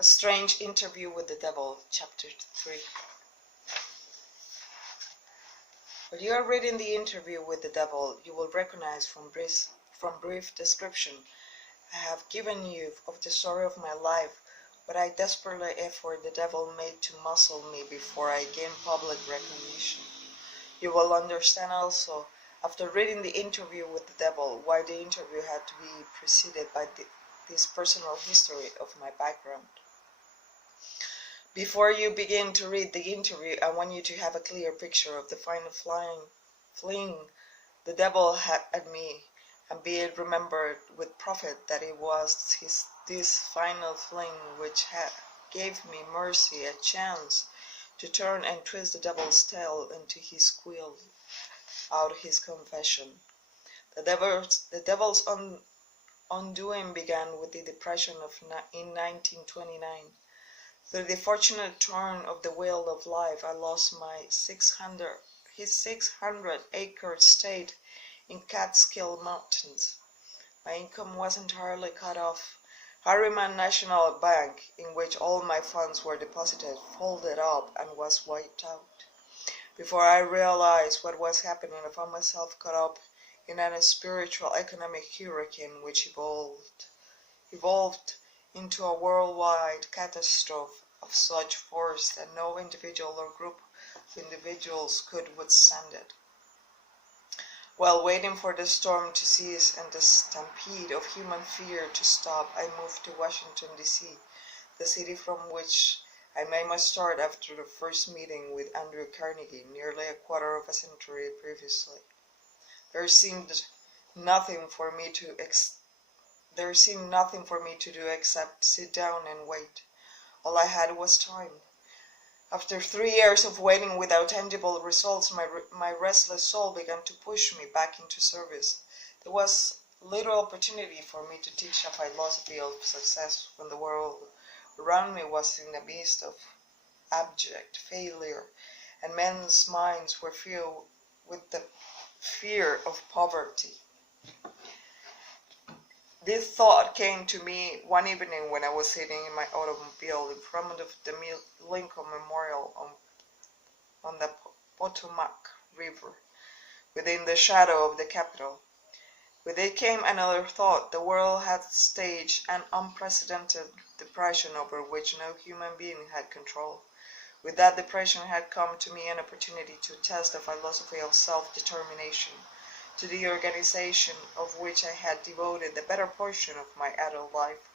A Strange Interview with the Devil, Chapter 3. While you are reading the interview with the devil, you will recognize from brief description I have given you of the story of my life, what I desperately effort the devil made to muzzle me before I gain public recognition. You will understand also, after reading the interview with the devil, why the interview had to be preceded by this personal history of my background. Before you begin to read the interview, I want you to have a clear picture of the final fling the devil had at me, and be it remembered with profit that it was this final fling which gave me mercy a chance to turn and twist the devil's tail until he squealed out his confession. The devil's undoing began with the Depression in 1929. Through the fortunate turn of the wheel of life, I lost his 600-acre estate in Catskill Mountains. My income was entirely cut off. Harriman National Bank, in which all my funds were deposited, folded up and was wiped out. Before I realized what was happening, I found myself caught up in a spiritual economic hurricane which evolved into a worldwide catastrophe of such force that no individual or group of individuals could withstand it. While waiting for the storm to cease and the stampede of human fear to stop, I moved to Washington, D.C., the city from which I made my start after the first meeting with Andrew Carnegie nearly a quarter of a century previously. There seemed nothing for me to do except sit down and wait. All I had was time. After 3 years of waiting without tangible results, my restless soul began to push me back into service. There was little opportunity for me to teach a philosophy of success when the world around me was in a midst of abject failure, and men's minds were filled with the fear of poverty. This thought came to me one evening when I was sitting in my automobile in front of the Lincoln Memorial on the Potomac River, within the shadow of the Capitol. With it came another thought. The world had staged an unprecedented depression over which no human being had control. With that depression had come to me an opportunity to test the philosophy of self-determination, to the organization of which I had devoted the better portion of my adult life.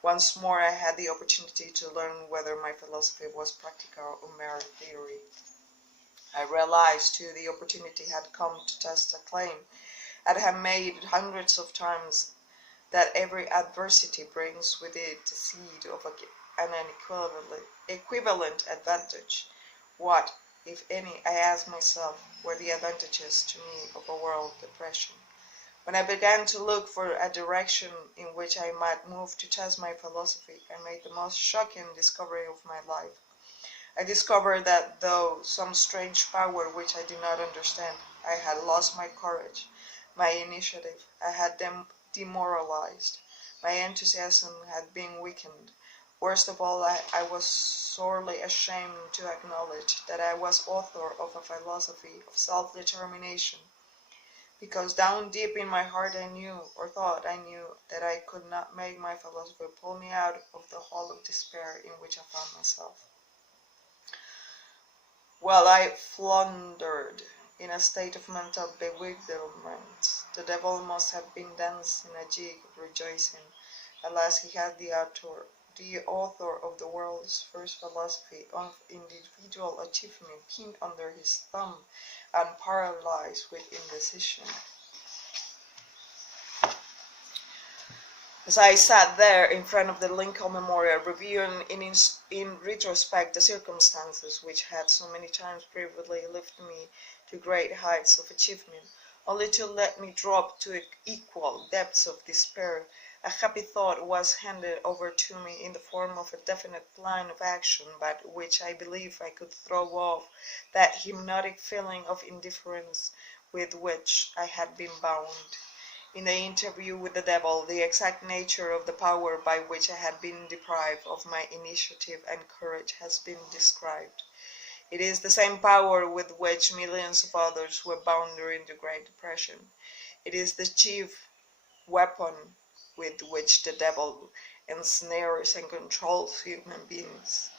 Once more I had the opportunity to learn whether my philosophy was practical or mere theory. I realized, too, the opportunity had come to test a claim I had made hundreds of times, that every adversity brings with it the seed of an equivalent advantage. What, if any, I asked myself, were the advantages to me of a world depression? When I began to look for a direction in which I might move to test my philosophy, I made the most shocking discovery of my life. I discovered that though some strange power which I did not understand, I had lost my courage, my initiative. I had demoralized. My enthusiasm had been weakened. Worst of all, I was sorely ashamed to acknowledge that I was author of a philosophy of self-determination, because down deep in my heart I knew, or thought I knew, that I could not make my philosophy pull me out of the hole of despair in which I found myself. While I floundered in a state of mental bewilderment, the devil must have been dancing a jig of rejoicing. At last he had the author of the world's first philosophy of individual achievement pinned under his thumb and paralyzed with indecision. As I sat there in front of the Lincoln Memorial, reviewing in retrospect the circumstances which had so many times previously lifted me to great heights of achievement, only to let me drop to equal depths of despair, a happy thought was handed over to me in the form of a definite plan of action by which I believe I could throw off that hypnotic feeling of indifference with which I had been bound. in the interview with the devil, the exact nature of the power by which I had been deprived of my initiative and courage has been described. It is the same power with which millions of others were bound during the Great Depression. It is the chief weapon with which the devil ensnares and controls human beings.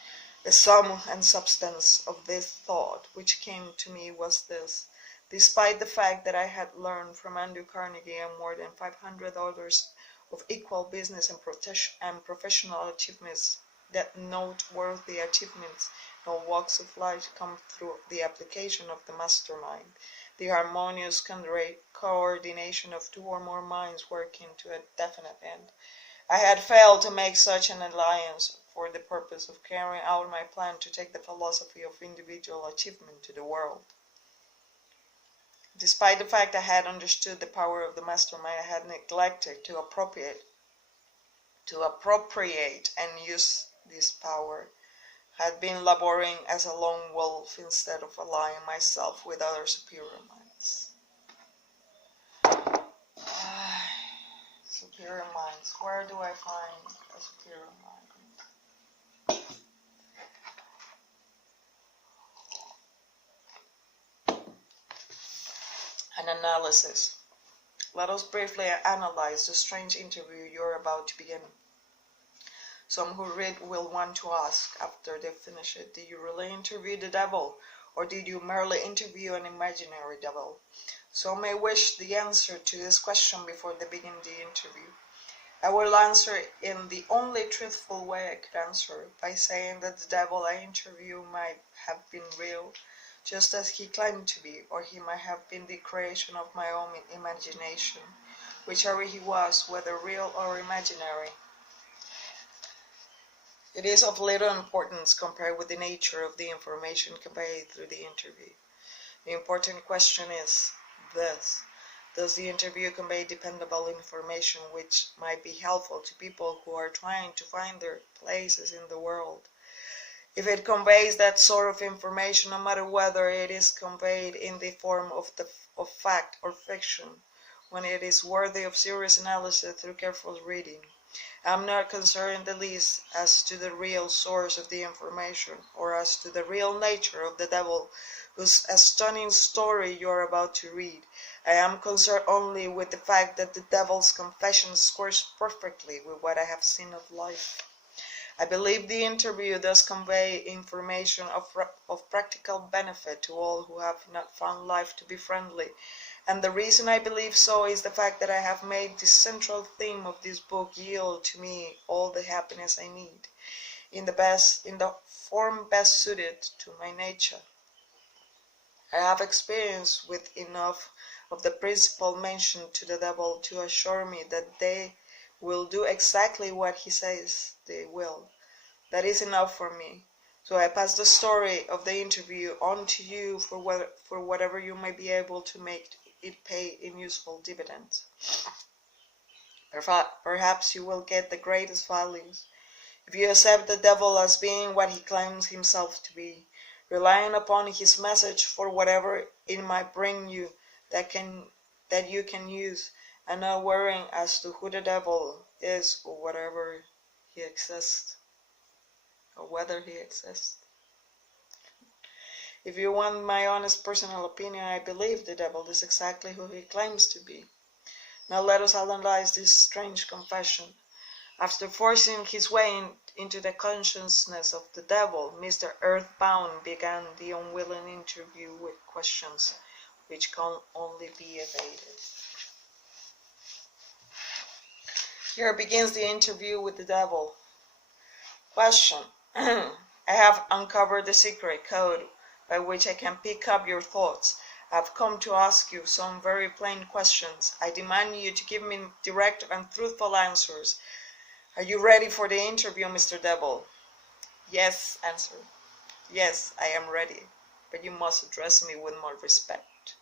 The sum and substance of this thought which came to me was this: despite the fact that I had learned from Andrew Carnegie and more than 500 others of equal business and professional achievements, that noteworthy achievements in all walks of life come through the application of the mastermind, the harmonious coordination of two or more minds working to a definite end. I had failed to make such an alliance for the purpose of carrying out my plan to take the philosophy of individual achievement to the world. Despite the fact I had understood the power of the mastermind, I had neglected to appropriate and use this power, had been laboring as a lone wolf instead of allying myself with other superior minds. Superior minds. Where do I find a superior mind? An analysis. Let us briefly analyze the strange interview you are about to begin. Some who read will want to ask, after they finish it, did you really interview the devil, or did you merely interview an imaginary devil? Some may wish the answer to this question before they begin the interview. I will answer in the only truthful way I could answer, by saying that the devil I interview might have been real, just as he claimed to be, or he might have been the creation of my own imagination, whichever he was, whether real or imaginary. It is of little importance compared with the nature of the information conveyed through the interview. The important question is this: does the interview convey dependable information which might be helpful to people who are trying to find their places in the world? If it conveys that sort of information, no matter whether it is conveyed in the form of fact or fiction, when it is worthy of serious analysis through careful reading, I am not concerned in the least as to the real source of the information, or as to the real nature of the devil whose stunning story you are about to read. I am concerned only with the fact that the devil's confession squares perfectly with what I have seen of life. I believe the interview does convey information of practical benefit to all who have not found life to be friendly, and the reason I believe so is the fact that I have made the central theme of this book yield to me all the happiness I need, in the form best suited to my nature. I have experience with enough of the principle mentioned to the devil to assure me that they will do exactly what he says they will. That is enough for me. So I pass the story of the interview on to you for whatever you may be able to make it pay in useful dividends. Perhaps you will get the greatest values if you accept the devil as being what he claims himself to be, relying upon his message for whatever it might bring you that you can use, and not worrying as to who the devil is or whether he exists. If you want my honest personal opinion, I believe the devil is exactly who he claims to be. Now let us analyze this strange confession. After forcing his way into the consciousness of the devil, Mr. Earthbound began the unwilling interview with questions which can only be evaded. Here begins the interview with the devil. Question. I have uncovered the secret code by which I can pick up your thoughts. I have come to ask you some very plain questions. I demand you to give me direct and truthful answers. Are you ready for the interview, Mr. Devil? Yes, answer. Yes, I am ready, but you must address me with more respect.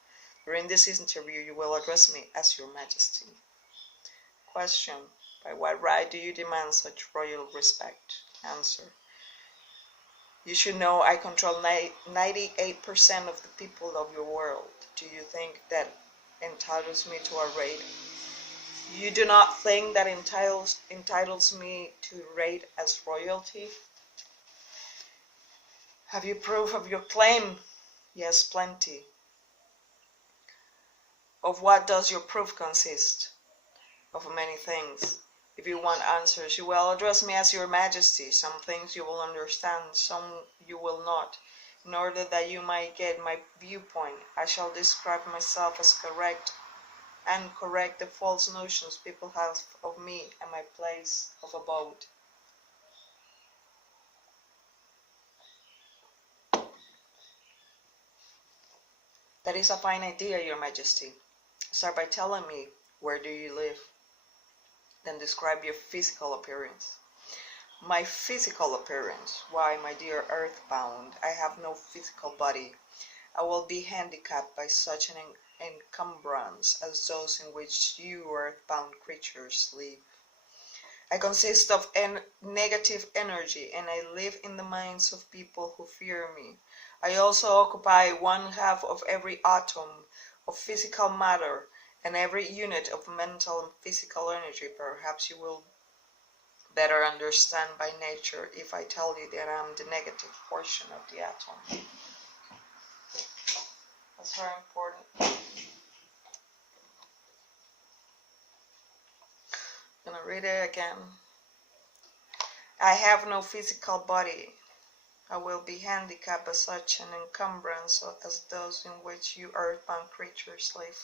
During this interview, you will address me as Your Majesty. Question. By what right do you demand such royal respect? Answer. You should know I control 98% of the people of your world. Do you think that entitles me to a rating? You do not think that entitles me to rate as royalty? Have you proof of your claim? Yes, plenty. Of what does your proof consist? Of many things. If you want answers, you will address me as your majesty. Some things you will understand, some you will not. In order that you might get my viewpoint, I shall describe myself as correct and correct the false notions people have of me and my place of abode. That is a fine idea, your majesty. Start by telling me, where do you live? Then describe your physical appearance. My physical appearance? Why, my dear earthbound, I have no physical body. I will be handicapped by such an encumbrance as those in which you earthbound creatures live. I consist of negative energy, and I live in the minds of people who fear me. I also occupy 1/2 of every atom of physical matter and every unit of mental and physical energy. Perhaps you will better understand by nature if I tell you that I'm the negative portion of the atom. That's very important. I'm gonna read it again. I have no physical body. I will be handicapped by such an encumbrance as those in which you earthbound creatures live.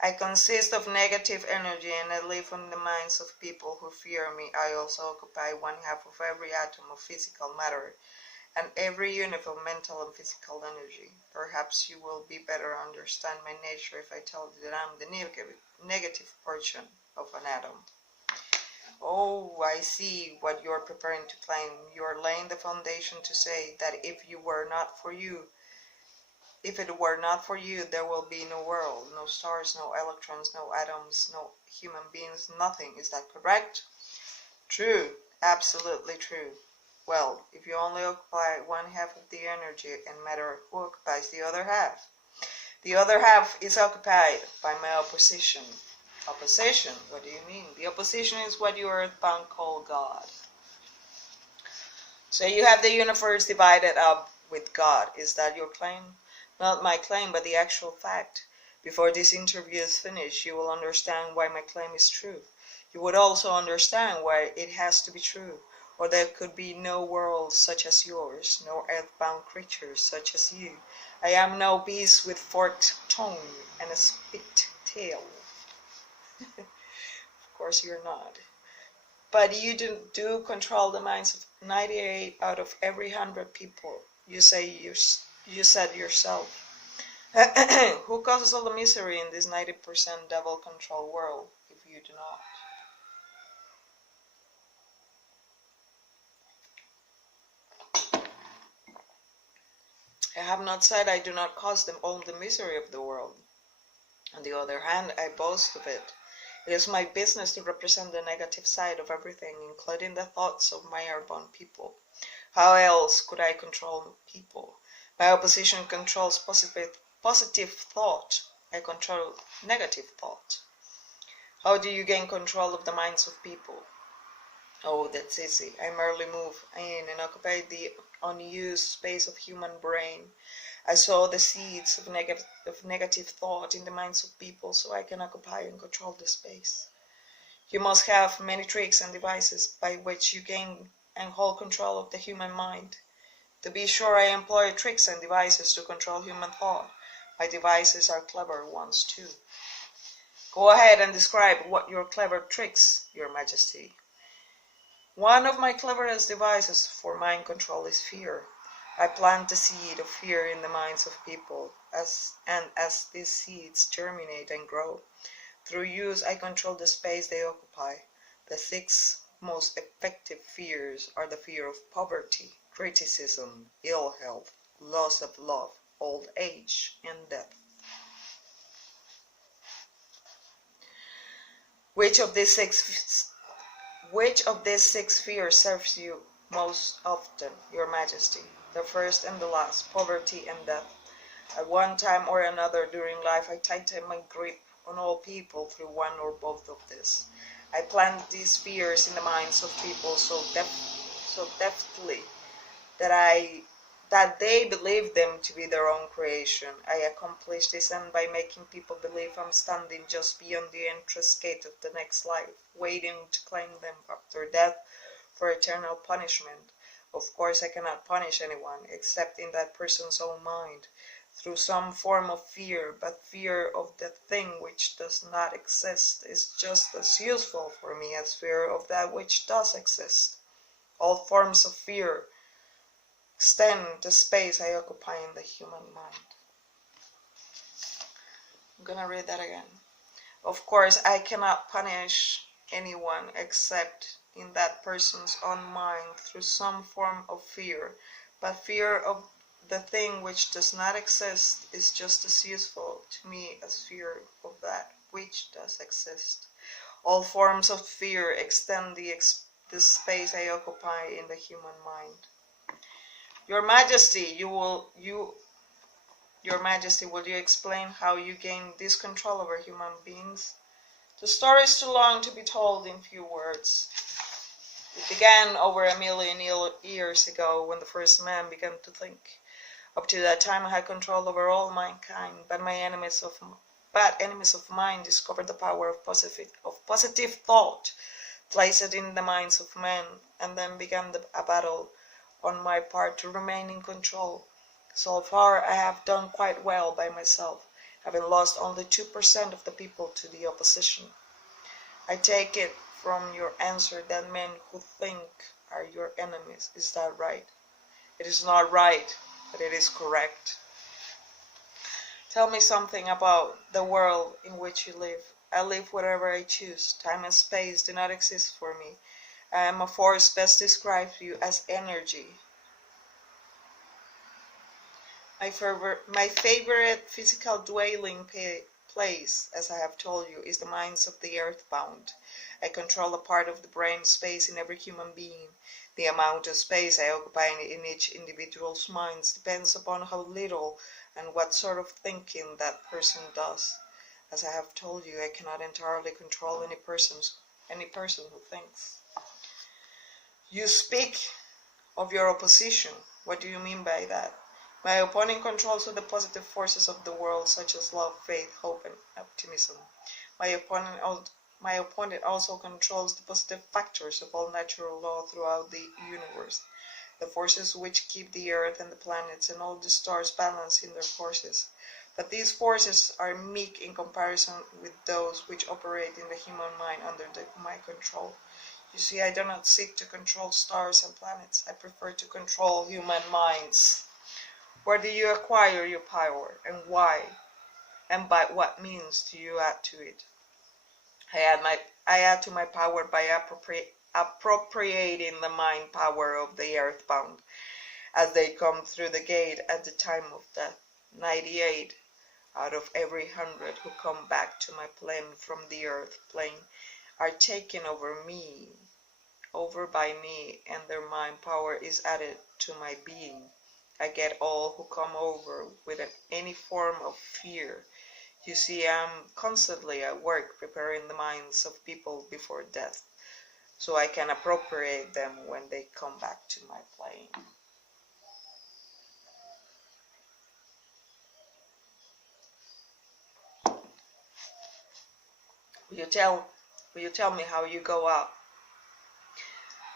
I consist of negative energy, and I live in the minds of people who fear me. I also occupy 1/2 of every atom of physical matter and every unit of mental and physical energy. Perhaps you will be better understand my nature if I tell you that I'm the negative portion of an atom. Oh, I see what you're preparing to claim. You're laying the foundation to say that if it were not for you, there will be no world, no stars, no electrons, no atoms, no human beings, nothing. Is that correct? True, absolutely true. Well, if you only occupy 1/2 of the energy and matter, who occupies the other half? The other half is occupied by my opposition. Opposition? What do you mean? The opposition is what you earthbound call God. So you have the universe divided up with God. Is that your claim? Not my claim, but the actual fact. Before this interview is finished, you will understand why my claim is true. You would also understand why it has to be true, or there could be no world such as yours, no earthbound creatures such as you. I am no beast with forked tongue and a spit tail. Of course you're not. But you do control the minds of 98 out of every 100 people. You said yourself. Who causes all the misery in this 90% devil-controlled world if you do not? I have not said I do not cause them all the misery of the world. On the other hand, I boast of it. It is my business to represent the negative side of everything, including the thoughts of my airborne people. How else could I control people? My opposition controls positive thought. I control negative thought. How do you gain control of the minds of people? Oh, that's easy. I merely move in and occupy the unused space of human brain. I sow the seeds of negative thought in the minds of people so I can occupy and control the space. You must have many tricks and devices by which you gain and hold control of the human mind. To be sure, I employ tricks and devices to control human thought. My devices are clever ones too. Go ahead and describe what your clever tricks, your majesty. One of my cleverest devices for mind control is fear. I plant the seed of fear in the minds of people, as these seeds germinate and grow, through use I control the space they occupy. The 6 most effective fears are the fear of poverty, criticism, ill health, loss of love, old age, and death. Which of these six fears serves you most often, your majesty? The first and the last, poverty and death. At one time or another during life I tightened my grip on all people through one or both of this. I plant these fears in the minds of people so deftly that they believe them to be their own creation. I accomplish this end by making people believe I'm standing just beyond the entrance gate of the next life, waiting to claim them after death for eternal punishment. Of course, I cannot punish anyone except in that person's own mind through some form of fear, but fear of the thing which does not exist is just as useful for me as fear of that which does exist. All forms of fear extend the space I occupy in the human mind. I'm gonna read that again. Of course, I cannot punish anyone except in that person's own mind through some form of fear, but fear of the thing which does not exist is just as useful to me as fear of that which does exist. All forms of fear extend the space I occupy in the human mind. Your Majesty, Your Majesty, will you explain how you gain this control over human beings? The story is too long to be told in few words. It began over 1,000,000 years ago when the first man began to think. Up to that time I had control over all mankind, but enemies of mine discovered the power of positive thought, placed it in the minds of men, and then began a battle on my part to remain in control. So far I have done quite well by myself, having lost only 2% of the people to the opposition. I take it from your answer that men who think are your enemies. Is that right? It is not right, but it is correct. Tell me something about the world in which you live. I live wherever I choose. Time and space do not exist for me. I am a force best described to you as energy. My favorite physical dwelling place, as I have told you, is the minds of the earthbound. I control a part of the brain space in every human being. The amount of space I occupy in each individual's mind depends upon how little and what sort of thinking that person does. As I have told you, I cannot entirely control any person who thinks. You speak of your opposition. What do you mean by that? My opponent controls the positive forces of the world, such as love, faith, hope, and optimism. My opponent also controls the positive factors of all natural law throughout the universe, the forces which keep the earth and the planets and all the stars balanced in their courses. But these forces are meek in comparison with those which operate in the human mind under my control. You see, I do not seek to control stars and planets. I prefer to control human minds. Where do you acquire your power, and why? And by what means do you add to it? I add to my power by appropriating the mind power of the earthbound as they come through the gate at the time of death. 98 out of every 100 who come back to my plane from the earth plane are taken over by me, and their mind power is added to my being. I get all who come over with any form of fear. You see, I'm constantly at work preparing the minds of people before death, so I can appropriate them when they come back to my plane. Will you tell me how you go out?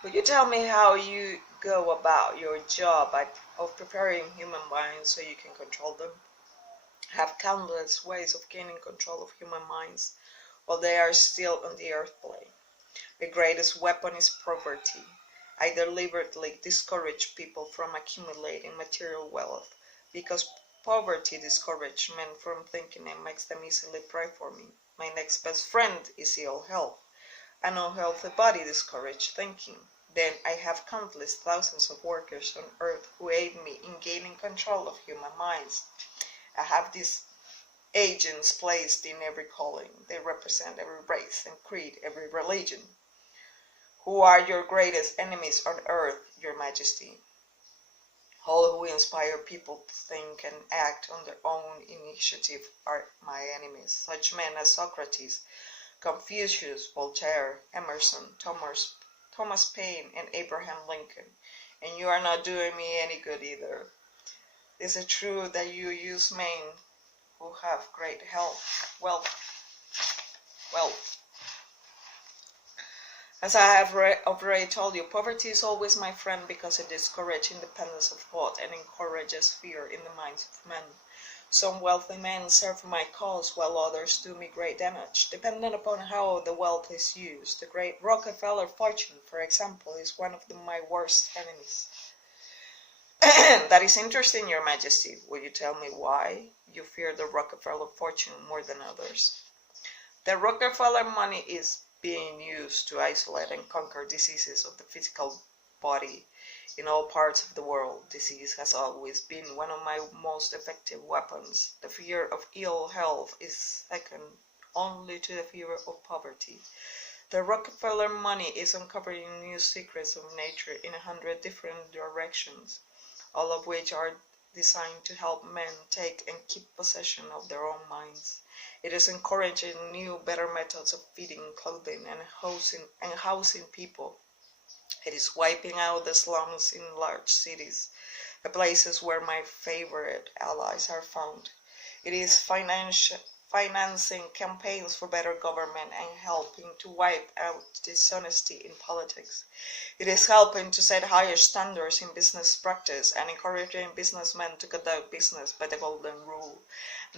Will you tell me how you go about your job of preparing human minds so you can control them? I have countless ways of gaining control of human minds while they are still on the earth plane. The greatest weapon is poverty. I deliberately discourage people from accumulating material wealth because poverty discourages men from thinking and makes them easily pray for me. My next best friend is ill health. An unhealthy body discourages thinking. Then I have countless thousands of workers on earth who aid me in gaining control of human minds. I have these agents placed in every calling. They represent every race and creed, every religion. Who are your greatest enemies on earth, Your Majesty? All who inspire people to think and act on their own initiative are my enemies. Such men as Socrates, Confucius, Voltaire, Emerson, Thomas Paine, and Abraham Lincoln. And you are not doing me any good either. Is it true that you use men who have great health, wealth? As I have already told you, poverty is always my friend because it discourages independence of thought and encourages fear in the minds of men. Some wealthy men serve my cause while others do me great damage, depending upon how the wealth is used. The great Rockefeller fortune, for example, is one of my worst enemies. That is interesting, Your Majesty. Will you tell me why you fear the Rockefeller fortune more than others? The Rockefeller money is being used to isolate and conquer diseases of the physical body in all parts of the world. Disease has always been one of my most effective weapons. The fear of ill health is second only to the fear of poverty. The Rockefeller money is uncovering new secrets of nature in 100 different directions, all of which are designed to help men take and keep possession of their own minds. It is encouraging new, better methods of feeding, clothing, and housing people. It is wiping out the slums in large cities, the places where my favorite allies are found. It is financing campaigns for better government and helping to wipe out dishonesty in politics. It is helping to set higher standards in business practice and encouraging businessmen to conduct business by the golden rule.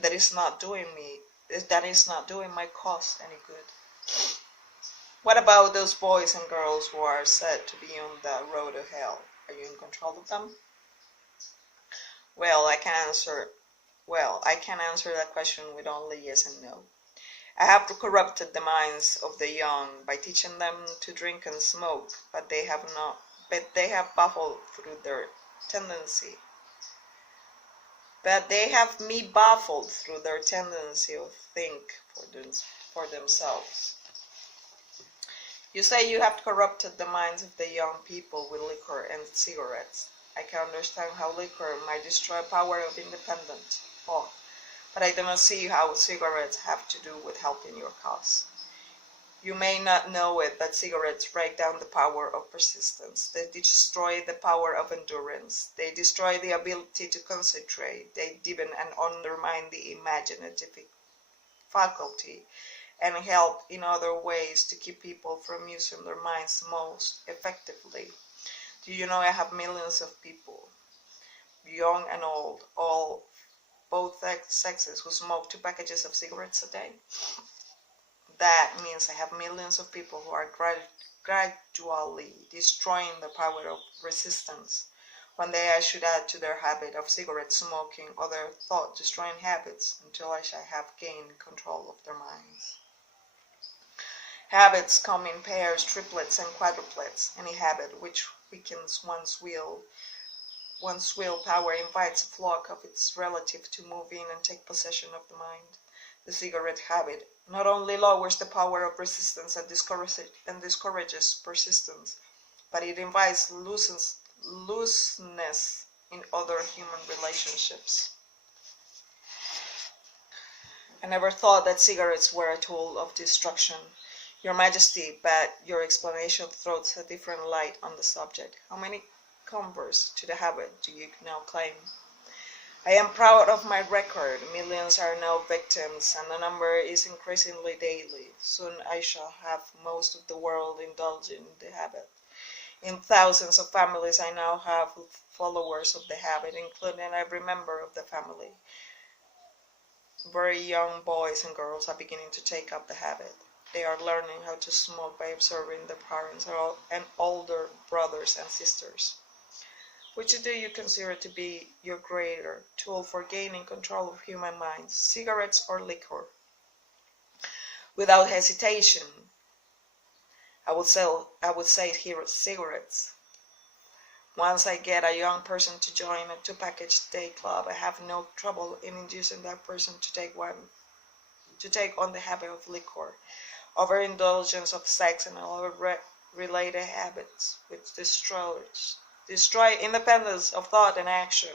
That is not doing my cause any good. What about those boys and girls who are said to be on the road to hell? Are you in control of them? Well, I can answer that question with only yes and no. I have corrupted the minds of the young by teaching them to drink and smoke, but they have baffled through their tendency. But they have me baffled through their tendency to think for themselves. You say you have corrupted the minds of the young people with liquor and cigarettes. I can understand how liquor might destroy power of independent thought, but I do not see how cigarettes have to do with helping your cause. You may not know it, but cigarettes break down the power of persistence. They destroy the power of endurance. They destroy the ability to concentrate. They deepen and undermine the imaginative faculty and help in other ways to keep people from using their minds most effectively. Do you know I have millions of people, young and old, both sexes, who smoke 2 packages of cigarettes a day? That means I have millions of people who are gradually destroying the power of resistance. One day I should add to their habit of cigarette smoking other thought-destroying habits until I shall have gained control of their minds. Habits come in pairs, triplets, and quadruplets. Any habit which weakens one's willpower invites a flock of its relative to move in and take possession of the mind. The cigarette habit not only lowers the power of resistance and discourages persistence, but it invites looseness in other human relationships. I never thought that cigarettes were a tool of destruction, Your Majesty, but your explanation throws a different light on the subject. How many converts to the habit do you now claim? I am proud of my record. Millions are now victims, and the number is increasingly daily. Soon I shall have most of the world indulging the habit. In thousands of families I now have followers of the habit, including every member of the family. Very young boys and girls are beginning to take up the habit. They are learning how to smoke by observing their parents and older brothers and sisters. Which do you consider to be your greater tool for gaining control of human minds, cigarettes or liquor? Without hesitation, I would say here cigarettes. Once I get a young person to join a 2-package day club, I have no trouble in inducing that person to take on the habit of liquor. Overindulgence of sex and other related habits which destroys destroy independence of thought and action.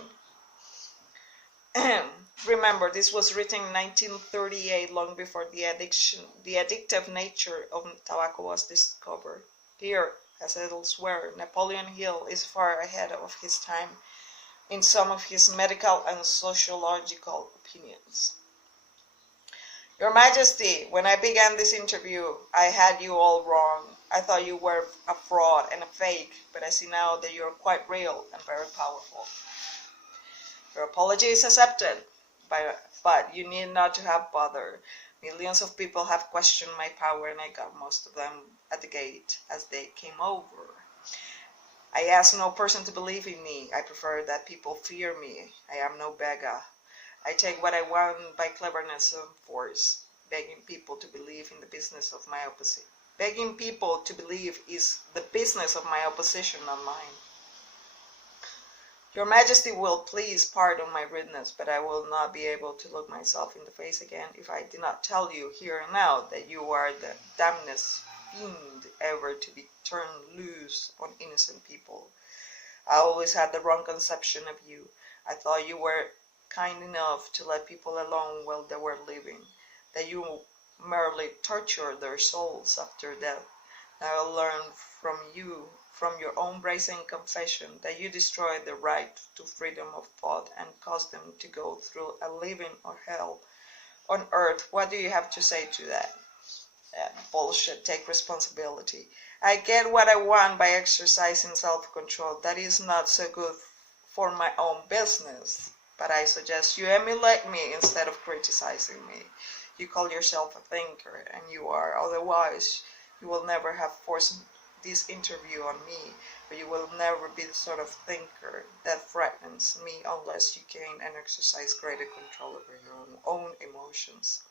Remember, this was written in 1938, long before the addictive nature of tobacco was discovered. Here, as elsewhere, Napoleon Hill is far ahead of his time in some of his medical and sociological opinions. Your Majesty, when I began this interview, I had you all wrong. I thought you were a fraud and a fake, but I see now that you are quite real and very powerful. Your apology is accepted, but you need not to have bother. Millions of people have questioned my power, and I got most of them at the gate as they came over. I ask no person to believe in me. I prefer that people fear me. I am no beggar. I take what I want by cleverness and force, begging people to believe in the business of my opposition. Begging people to believe is the business of my opposition, not mine. Your Majesty will please pardon my rudeness, but I will not be able to look myself in the face again if I did not tell you here and now that you are the damnedest fiend ever to be turned loose on innocent people. I always had the wrong conception of you. I thought you were kind enough to let people alone while they were living, that you merely torture their souls after death. Now I learned from your own brazen confession, that you destroy the right to freedom of thought and cause them to go through a living or hell on earth. What do you have to say to that? Bullshit. Take responsibility. I get what I want by exercising self-control. That is not so good for my own business, but I suggest you emulate me instead of criticizing me. You call yourself a thinker, and you are. Otherwise, you will never have forced this interview on me, but you will never be the sort of thinker that frightens me unless you gain and exercise greater control over your own emotions.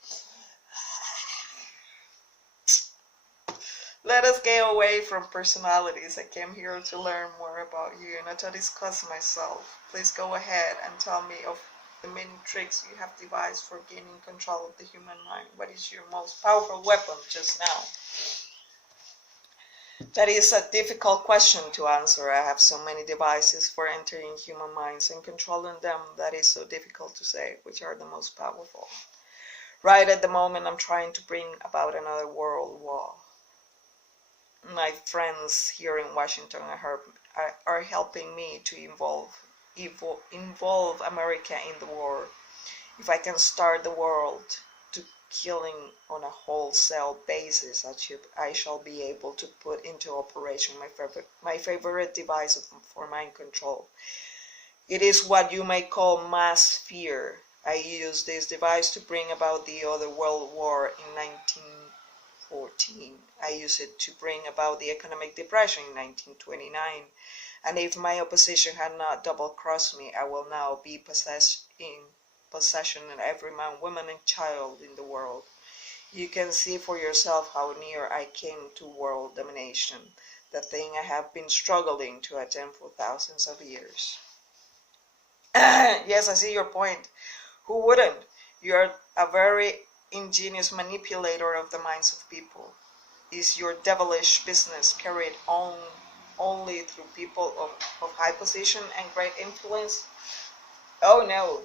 Let us get away from personalities. I came here to learn more about you, not to discuss myself. Please go ahead and tell me of the many tricks you have devised for gaining control of the human mind. What is your most powerful weapon just now? That is a difficult question to answer. I have so many devices for entering human minds and controlling them that is so difficult to say which are the most powerful. Right at the moment, I'm trying to bring about another world war. My friends here in Washington are helping me to involve America in the war. If I can start the world to killing on a wholesale basis, I shall be able to put into operation my favorite device for mind control. It is what you may call mass fear. I used this device to bring about the other world war in 1914. I used it to bring about the economic depression in 1929. And if my opposition had not double-crossed me, I will now be in possession of every man, woman, and child in the world. You can see for yourself how near I came to world domination, the thing I have been struggling to attain for thousands of years. Yes, I see your point. Who wouldn't? You are a very ingenious manipulator of the minds of people. Is your devilish business carried on only through people of high position and great influence? Oh no,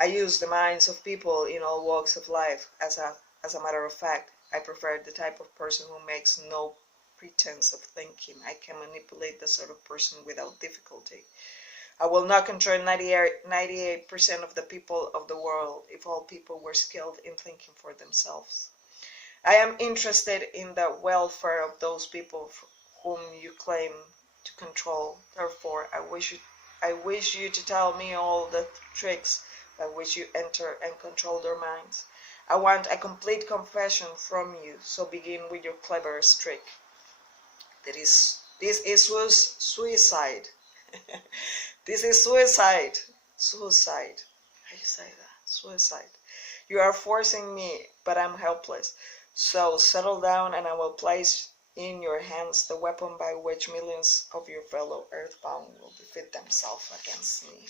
I use the minds of people in all walks of life. As a matter of fact, I prefer the type of person who makes no pretense of thinking. I can manipulate the sort of person without difficulty. I will not control 98% of the people of the world if all people were skilled in thinking for themselves. I am interested in the welfare of those people whom you claim to control. Therefore, I wish you to tell me all the tricks by which you enter and control their minds. I want a complete confession from you, so begin with your cleverest trick. This is suicide. This is suicide. Suicide. How do you say that? Suicide. You are forcing me, but I'm helpless. So settle down and I will place in your hands the weapon by which millions of your fellow earthbound will defeat themselves against me.